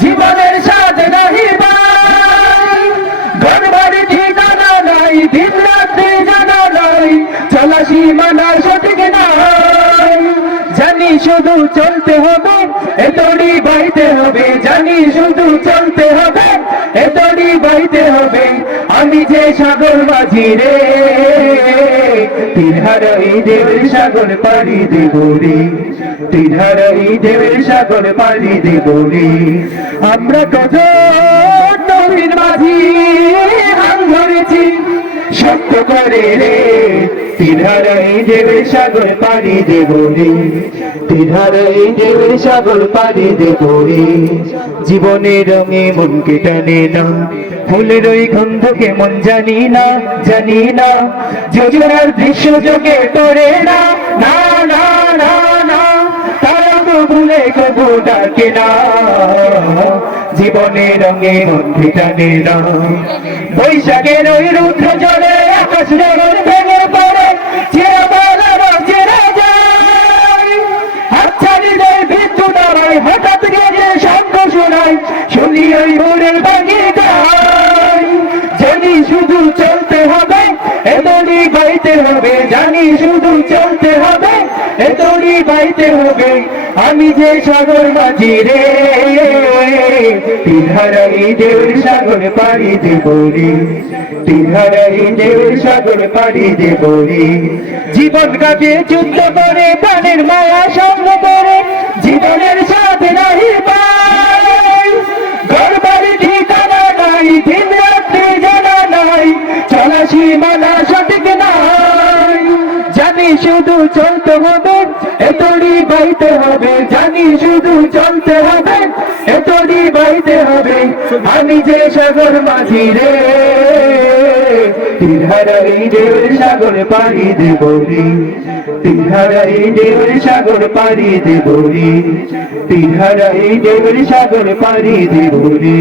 জীবনের সাথে নাহি ঘরবার ঠিকানা নাই, দিন রাত্রি জানা নাই। চলা সীমানা সঠিক জানি শুধু চলতে হবে এতড়ি বাইতে হবে। জানি শুধু চলতে হবে এতড়ি বাইতে হবে। আমি যে সাগর মাঝি রে। তিনহারাই দেবের সাগর পাড়ি দেবরি তিনহারাই দেবের সাগর পাড়ি দেবরি আমরা কত নবীর মাঝি হাম ধরেছি, সত্য করে রে। তিনহারাই দেবের সাগর পাড়ি দেব রে তিনহারাই দেবের সাগর পাড়ি দেব রে জীবনের রঙে মন কেটানে না। ফুলের ওই জানি না জানি না। যোজনার দৃশ্য তোরে না। রঙে বৈশাখের ওই রুদ্র জলে আকাশ জগৎ জানি শুধু চলতে হবে এতড়ি বাইতে হবে। জানি শুধু চলতে হবে এতড়ি বাইতে হবে। আমি যে সাগর মাঝি রে তিনহারাই দেবের সাগর পাড়ি দেব রে। তিনহারাই দেবের সাগর পাড়ি দেব রে। জীবন কাটে যুদ্ধ করে, প্রাণের মায়া সঙ্গ করে। সীমানা সঠিক নাই জানি শুধু চলতে হবে এতড়ি বাইতে হবে। জানি শুধু চলতে হবে এতড়ি বাইতে হবে। আমি যে সাগর মাঝি রে তিনহারাই দেবের সাগর পাড়ি দেব রে তিনহারাই দেবের সাগর পাড়ি দেব রে তিনহারাই দেবের সাগর পাড়ি দেব রে